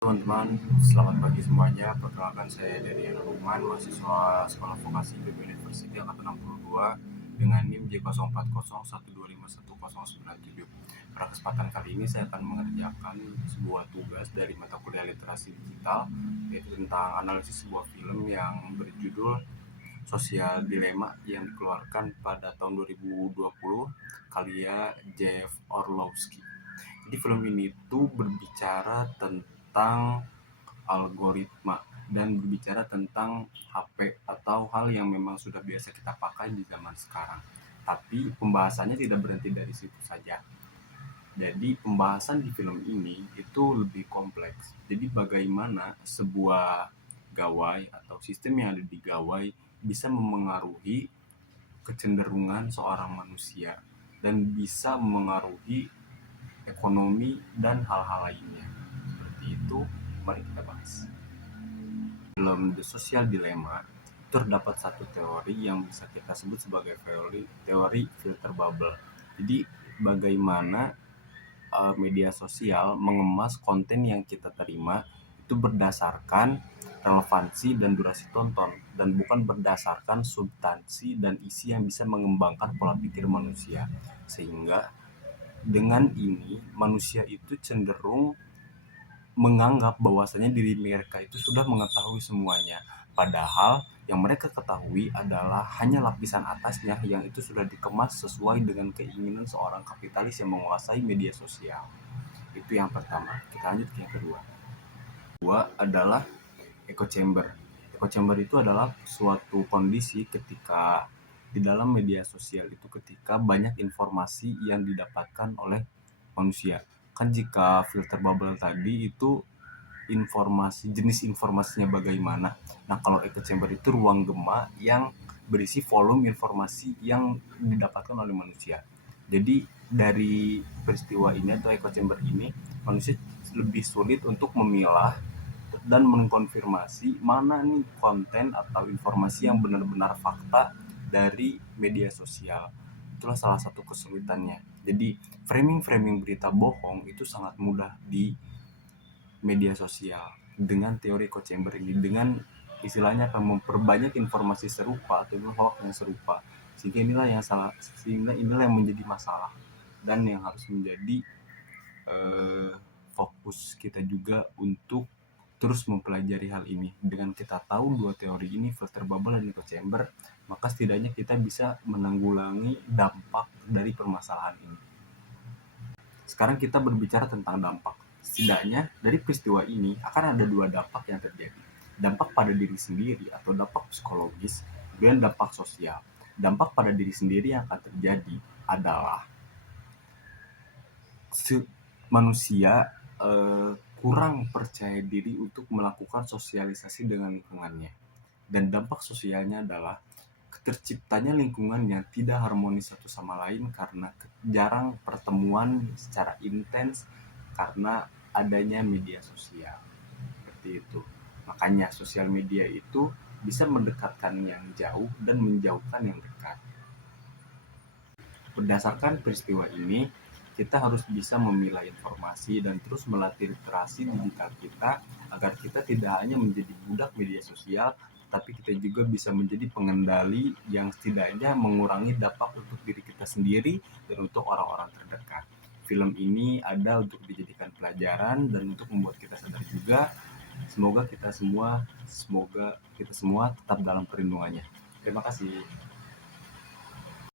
Teman-teman, selamat pagi semuanya. Perkenalkan saya dari Ruman, mahasiswa Sekolah Vokasi IPB University Angkatan 62 dengan NIM J040122510997. Pada kesempatan kali ini saya akan mengerjakan sebuah tugas dari mata kuliah literasi digital, yaitu tentang analisis sebuah film yang berjudul Sosial Dilema yang dikeluarkan pada tahun 2020 karya Jeff Orlowski. Jadi film ini tuh berbicara tentang algoritma dan berbicara tentang HP atau hal yang memang sudah biasa kita pakai di zaman sekarang. Tapi pembahasannya tidak berhenti dari situ saja. Jadi pembahasan di film ini itu lebih kompleks. Jadi bagaimana sebuah gawai atau sistem yang ada di gawai bisa memengaruhi kecenderungan seorang manusia dan bisa memengaruhi ekonomi dan hal-hal lainnya. Seperti itu, mari kita bahas. Dalam The Social Dilemma, terdapat satu teori yang bisa kita sebut sebagai teori filter bubble. Jadi, bagaimana media sosial mengemas konten yang kita terima itu berdasarkan relevansi dan durasi tonton, dan bukan berdasarkan substansi dan isi yang bisa mengembangkan pola pikir manusia. Sehingga dengan ini manusia itu cenderung menganggap bahwasanya diri mereka itu sudah mengetahui semuanya, padahal yang mereka ketahui adalah hanya lapisan atasnya yang itu sudah dikemas sesuai dengan keinginan seorang kapitalis yang menguasai media sosial. Itu yang pertama. Kita lanjut ke yang kedua. Kedua adalah echo chamber. Echo chamber itu adalah suatu kondisi ketika di dalam media sosial itu ketika banyak informasi yang didapatkan oleh manusia. Kan jika filter bubble tadi itu informasi, jenis informasinya bagaimana. Nah, kalau echo chamber itu ruang gema yang berisi volume informasi yang didapatkan oleh manusia. Jadi dari peristiwa ini atau echo chamber ini, manusia lebih sulit untuk memilah dan mengkonfirmasi mana nih konten atau informasi yang benar-benar fakta dari media sosial. Itulah salah satu kesulitannya. Jadi framing berita bohong itu sangat mudah di media sosial dengan teori echo chamber ini, dengan istilahnya akan memperbanyak informasi serupa atau hoax yang serupa, sehingga inilah yang menjadi masalah dan yang harus menjadi fokus kita juga untuk terus mempelajari hal ini. Dengan kita tahu dua teori ini, filter bubble dan echo chamber, maka setidaknya kita bisa menanggulangi dampak dari permasalahan ini. Sekarang kita berbicara tentang dampak. Setidaknya dari peristiwa ini akan ada dua dampak yang terjadi. Dampak pada diri sendiri atau dampak psikologis, dan dampak sosial. Dampak pada diri sendiri yang akan terjadi adalah manusia kurang percaya diri untuk melakukan sosialisasi dengan lingkungannya. Dan dampak sosialnya adalah terciptanya lingkungan yang tidak harmonis satu sama lain karena jarang pertemuan secara intens karena adanya media sosial. Seperti itu. Makanya sosial media itu bisa mendekatkan yang jauh dan menjauhkan yang dekat. Berdasarkan peristiwa ini, kita harus bisa memilah informasi dan terus melatih literasi digital kita agar kita tidak hanya menjadi budak media sosial, tapi kita juga bisa menjadi pengendali yang setidaknya mengurangi dampak untuk diri kita sendiri dan untuk orang-orang terdekat. Film ini ada untuk dijadikan pelajaran dan untuk membuat kita sadar juga. Semoga kita semua tetap dalam perlindungannya. Terima kasih.